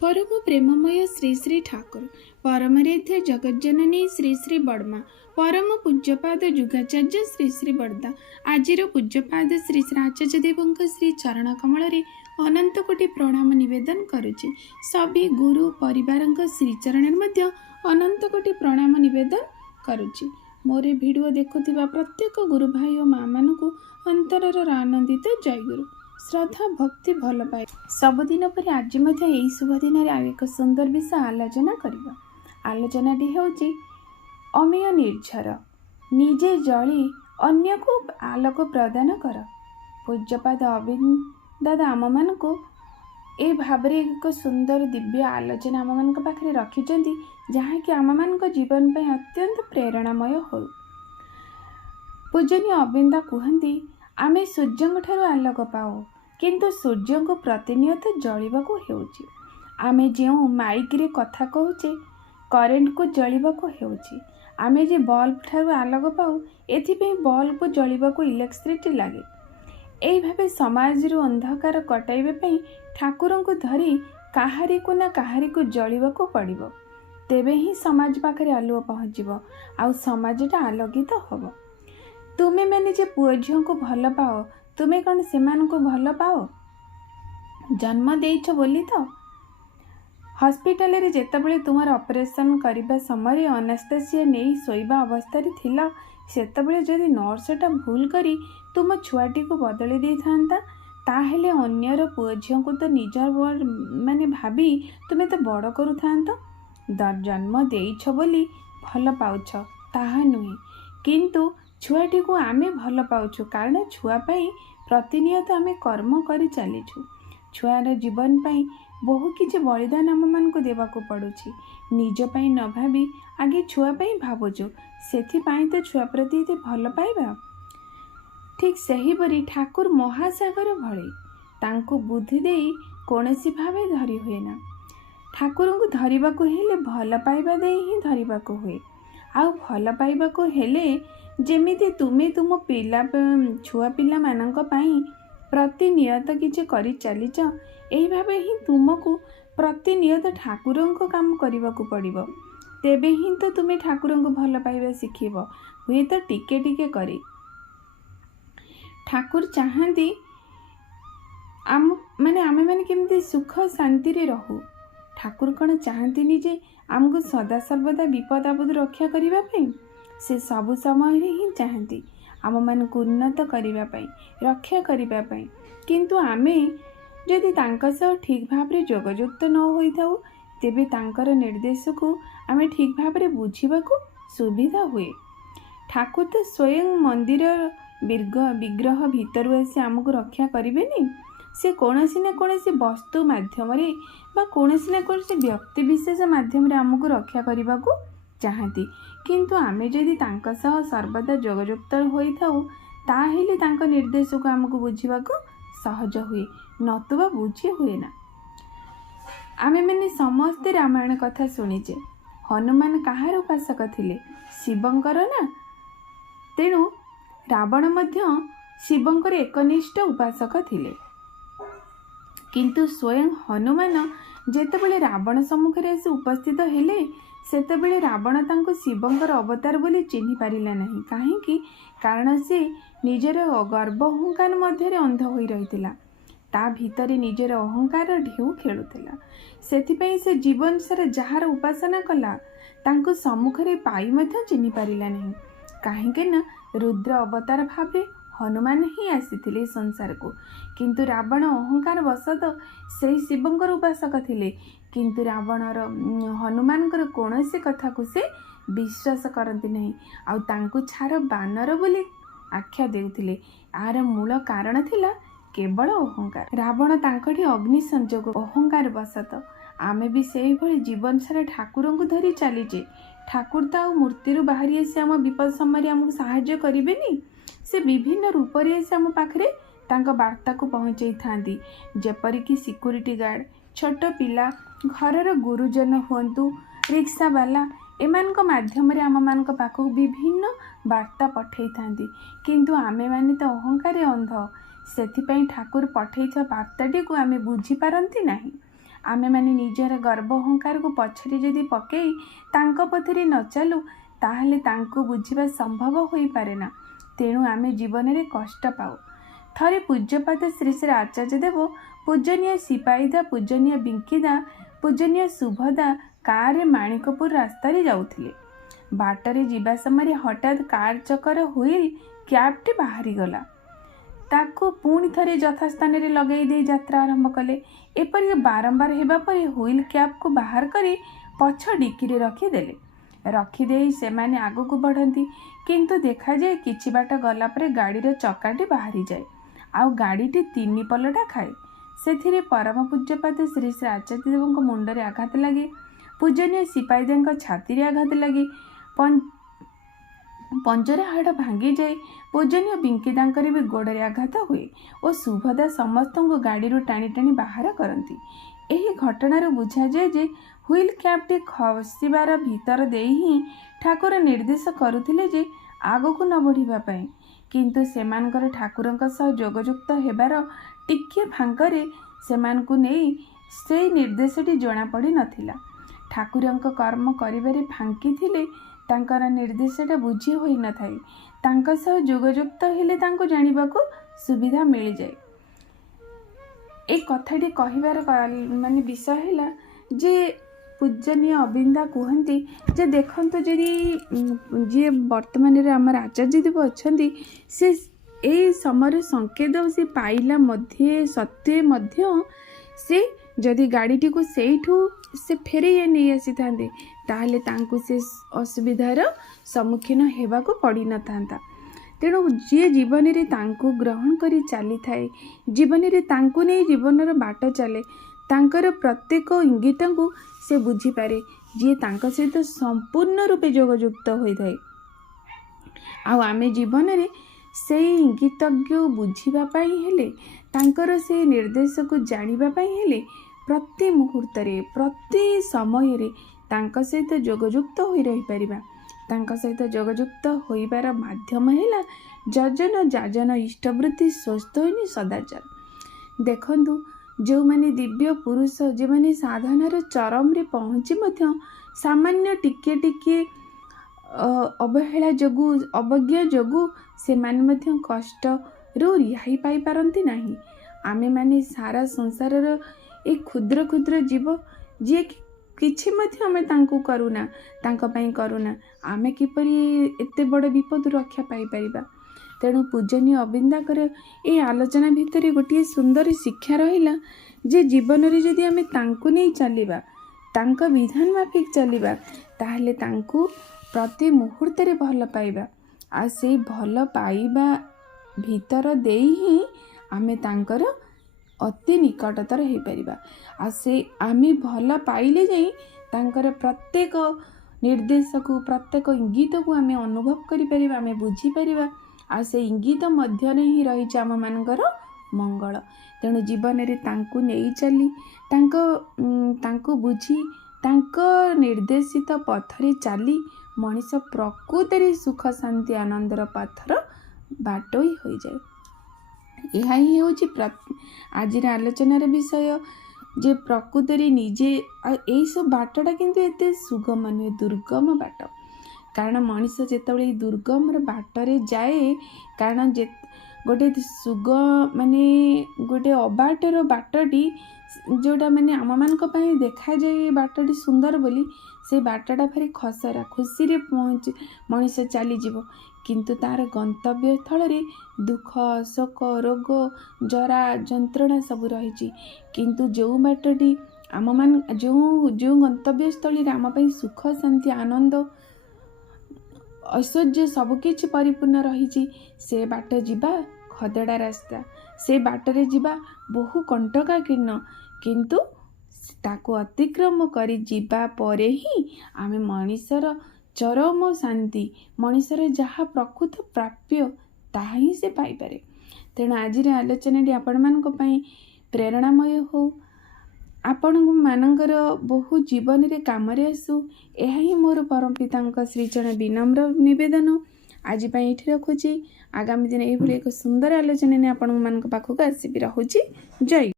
परम प्रेममय श्री श्री ठाकुर परमरेध्य जगज्जननी श्री श्री बड़मा परम पूज्यपाद जुगाचार्य श्री श्री बड़दा आजिर पूज्यपाद श्री श्री आचार्य देवों श्री चरण कमल अनंत कोटि प्रणाम निवेदन करुचे। सभी गुरु परिवार श्रीचरण मध्य अनंत कोटि प्रणाम निवेदन करुचे। मोर वीडियो देखुथिबा प्रत्येक गुरु भाई और माँ मानू अंतरर आनंदित जय गुरु श्रद्धा भक्ति भल पाए सबुदिन पर आज यही शुभ दिन में एक सुंदर विषय आलोचना करवा। आलोचनाटी होची अमेय निर्झर निजे जली अन्य को आलोक प्रदान कर। पूज्यपाद अरविंद दादा आम मान को ए भाव एक सुंदर दिव्य आलोचना आम मान पाखे रखिंट जहाँकि आम मान जीवन पर अत्यंत प्रेरणामय हो। पूजनीय अरविंद कहती आमे सूर्य ठारू आलोक पाओ किंतु सूर्य को प्रतिनियत जलिबाकू हेउची। आमे जो माइक रे कथा कहूचे करेन्ट को जलिबाकू हेउची। आमे जे बल्ब ठारू आलोक पाओ एथिपे बल्ब को जलिबाकू इलेक्ट्रिसिटी लागे। एई भाबे समाज रो अंधकार कटाइबे पई ठाकुरन को धरी काहारी को ना काहारी को जलिबाकू पड़िबो। तेबे ही समाज पाखरे आलुओ पहुँचीबो आउ समाजटा आलोकित होबो। तुमे मैंने जे पुओ झियो को भल पाओ तुमे कौन से को भल पाओ जन्म देइछ बोली तो। हॉस्पिटल रे जेतेबेले तुमर ऑपरेशन करबा समय अनेस्थेसिया नहीं सोइबा अवस्था रे थिला सेतेबेले जदि नर्सटा भूल करी तुम छुआटी को बदली दे थांता ताहेले अन्यर पुओ झियो को तो निजर माने भाबी तुमे तो बड़ करू थांतो। जन्म देइछ बोली भल पाउछ ताहा नुहे किंतु छुआटी को आमे भल पाउछु कारण छुआ पाई प्रतिनियत आमे कर्म करी चलीछु। छुआर जीवन पाई बहु किछि बलिदान आम मान को देवाको पड़ुछि। निज पाई न भाबी आगे छुआ पाई भाबुछु सेथि पाई तो छुआ प्रति भल पाइबा। ठीक सही परी ठाकुर महासागर भले तांको बुद्धि देई कोनोसी भावे धरी हुए ना। ठाकुर को धरिबाको हेले भल पाइबा देई ही धरिबाको हुए। आउ भल पाइबाको हेले जेमिति तुमे तुम पिला छुआ पिला मानक पाई प्रतिनियत किछि करि चलीच एही भाबे ही तुमको प्रतिनियत ठाकुरन को काम करिबाकू पड़िबो। तेबे ही तो तुमे ठाकुरन को भल पाइबा शिखिबो हुए तो टिके टिके करी। ठाकुर चाहती आम माने केमती सुख शांति रे रहू। ठाकुर कौन चाहती जे आमको सदा सर्वदा विपद आपद रक्षा करिबा पई से सबु समय ही चाहती आम मान को उन्नत करने रक्षा करने किंतु आमे जदि तांका सह ठीक भाव रे जोगयुक्त न होई थाउ तेबे तांकर निर्देश को आमे ठीक भाव रे बुझिबाकू सुविधा हुए। ठाकुर तो स्वयं मंदिर विग्रह भितर आसी आमको रक्षा करेनि से कौनसी न कौनसी वस्तु माध्यम बा कौनसी न कौनसी व्यक्ति विशेष माध्यम आमको रक्षा करने को चाहती किंतु आमे जदि तांका सह सर्वदा जोगयुक्त होई थाउ ताहेले तांका निर्देश को आमको बुझिबाकू सहज हुए नतुबा बुझी हुए ना। आमे मैंने समस्ते रामायण कथा शुणीचे। हनुमान कहार उपासक थिले शिवंकर ना तेणु रावण मध्य शिवंकर एकनिष्ठ उपासक थिले किंतु स्वयं हनुमान जेतेबेले रावण सम्मुखरे आसी उपस्थित हेले सेतेबेले रावण तांको शिवंकर अवतार बोली चिन्हि पारिला नहीं। काहेकि कारण से निजर गर्व अहंकार मध्य अंध होई रहितिला ता भितरे निजर अहंकार ढेउ खेलुतिला। सेथिपई से जीवन सारा जहार उपासना कला तांको सम्मुखरे पाई मध्य चिन्हि पारिला नहीं। काहेकि ना रुद्र अवतार भावे हनुमान ही आसीथिले संसार को किंतु रावण अहंकार वशत से शिवंकर उपासक थिले किंतु रावणर हनुमानकर कौनसी कथा को से विश्वास करती नहीं आउ तांको छार बानर बोली आख्या देउथिले। आर मूल कारण थिला केवल अहंकार। रावण तांकठी अग्नि संजोग अहंकार वशत आमे भी सेही भली जीवन सारा ठाकुरन को धरी चलीचे। ठाकुर तो मूर्ति बाहरी आसी आम विपद समय आमको साहाय्य करेनि से विभिन्न रूप से आम पाखरे तांका वार्ता को पहुँचाई थांती जेपरिक सिक्यूरीटी गार्ड छोट पिला घरर गुरुजन हुंतु रिक्शा वाला एमान माध्यम आम मान पाखक विभिन्न वार्ता पठे थांती किंतु आमे माने तो अहंकार अंध सेथिपई ठाकुर पठेइथा वार्ताटी को आमे बुझी पारंती नाही। आमेमाने निजर गर्व अहंकार को पछरे जदि पकई तांको पथरे न चालू ताहले तांको बुझिबा संभव होई पारेना। तेणु आमे जीवन में कष्ट पाऊ। थरे पूज्यपाद श्री श्री आचार्य देव पूजनीय सिपाहीदा पूजनीय बिंकीदा पूजनीय शुभदा कार माणिकपुर रास्ता जाउथिले। बाटरे जीवा समय हठात कार चकर हुईल क्याबटी बाहरी गला। ताको पुणी थरे यथास्थान रे लगई दे यात्रा आरंभ कले। एपरि बारंबार हेबा परे हुईल क्याब को बाहर करी पछ डिक्की रखिदेले। रखिदे सेमाने आगो को बढ़ती किंतु देखा जाए किछि बाट गला परे गाड़ीर चक्काटी बाहरी जाए आउ गाड़ीटी 3 पलटा खाए। सेथिरे परम पूज्यपाद श्री श्री आचार्य देव मुंडरे आघात लगे। पूजनीय सिपाहीदेव छाती रे आघात लगे। पंजरा हाड़ भांगी जाए। पूजनीय बिंकीदांकर भी गोड़े आघात हुए और शुभदा समस्त को गाड़ी टाणी टाणी बाहर करती। यही घटनार बुझा जाए जे हुईल क्याबटी खसबार भीतर दे ही ठाकुर निर्देश करुथिले जे आगो को न बढ़िबा पई, किंतु सेमानकर ठाकुरंक सह जोगयुक्त हेबार टिके फांकरे सेमानकु नेई से निर्देशटी जणा पड़ी नथिला। ठाकुरंक कर्म करिबारे फांकी थिले तांकर निर्देशटा बुझी होई न थाई। तांका सह जोगयुक्त हेले तांको जानिबाकू सुविधा मिल जाए। एक कथाटी कहिबार माने विषय हैला जे पूजनीय अबिंदा कहती जे देखंतु जदि जी वर्तमान रे हमर आचार्य देव अछंती से ए समय संकेत से पाइला मध्य सत्य मध्य से जदि गाड़ीटी को सेठू से फेरे नहीं आसी थांदे ताहले तांकु से असुविधार सम्मुखीन हेबा को पड़ी न थांता। तेणु जी जीवन में तांकु ग्रहण करी चली थाए, जीवन में तांकु नहीं जीवनर बाट चले, तांकर प्रत्येक इंगित को से बुझी पारे जी तांक सहित संपूर्ण रूपे जोगयुक्त होइथाए। आउ आमे जीवन में से इंगितज्ञ बुझीबा पई हेले तांकर से निर्देश को जानिबा पई हेले प्रति मुहूर्त रे प्रति समय रे तांक सहित जोगयुक्त होई रही परिबा। तांक सहित जोगयुक्त होइबार माध्यम हैला जजन जाजन इष्टवृत्ति स्वस्थ सदाचार। देखंतु जो माने दिव्य पुरुष जे माने साधनार चरम रे पहुँची मध्य सामान्य टिके टिके अवहेला जोगु अवज्ञा जोगु से माने मध्य कष्ट रो रिहाई पाई पारंती नाही। आमे माने सारा संसार रो एक क्षुद्र क्षुद्र जीव जे किछि मध्य आमे तांकु करूना तांक पई करूना आमे किपरि एते बड़ विपद रक्षा पाई परिबा। तेणु पूजनीय अबिंदाकर ए आलोचना भितर गोटे सुंदर शिक्षा रहिला जे जीवन रे जदि आमे तांकु नहीं चलिबा तांक विधान माफिक चलिबा ताहले तांकु प्रति मुहूर्त रे भल पाइबा आ से भल पाइबा भीतर देई ही आमे तांकर अति निकटतर हो पारिबा। आ से आमे भल पाइले जाई तांकर प्रत्येक निर्देश को प्रत्येक इंगित को आमे अनुभव करि परिबा, आमे बुझी परिबा। आ से इंगित मध्य ही रही आम मानकर मंगल। तेणु जीवन में तांकु नहीं चली तांको बुझी तांको निर्देशित पथरे चली मनीष प्रकृति सुख शांति आनंदर पथर बाटोई हो जाए। यह ही हूँ आज आलोचनार विषय जे प्रकृति निजे यही सब बाटटा किंतु एते सुगम नुहे, दुर्गम बाट। कारण मनीष जिते दुर्गम बाटरे जाए कारण गोटे सुग माने गोटे अबाटर बाटटी जोटा माने आम मान देखा जाए बाटटी सुंदर बोली से बाटटा भारी खसरा खुशी रे पहुँच मनीष चलीज किंतु तार गंतव्य स्थल रे दुख शोक रोग जरा जंत्रणा सब रही। किंतु जो बाटटी आम मान जो जो गंतव्य स्थल आम सुख शांति आनंद ऐश्वर्य सबकि परिपूर्ण रही से बाट जीवा खदड़ा रास्ता, से बाटरे जीवा बहु कंटकाकीर्ण किंतु ताको अतिक्रम करी जीवा परे ही आमे मनीषर चरम शांति मनीषर जहाँ प्रकृत प्राप्य ताहा ही से पाई पारे। तेणु आज आलोचना आपण मानक पई प्रेरणामय हो, आपण मानकर बहु जीवन रे काम रे आसु। यह ही मोर परम पिता श्रीचरण विनम्र निवेदन। आज ये रखुची, आगामी दिन यही एक सुंदर आलोचना आपण मानक पाखक आसि रहुची। जय।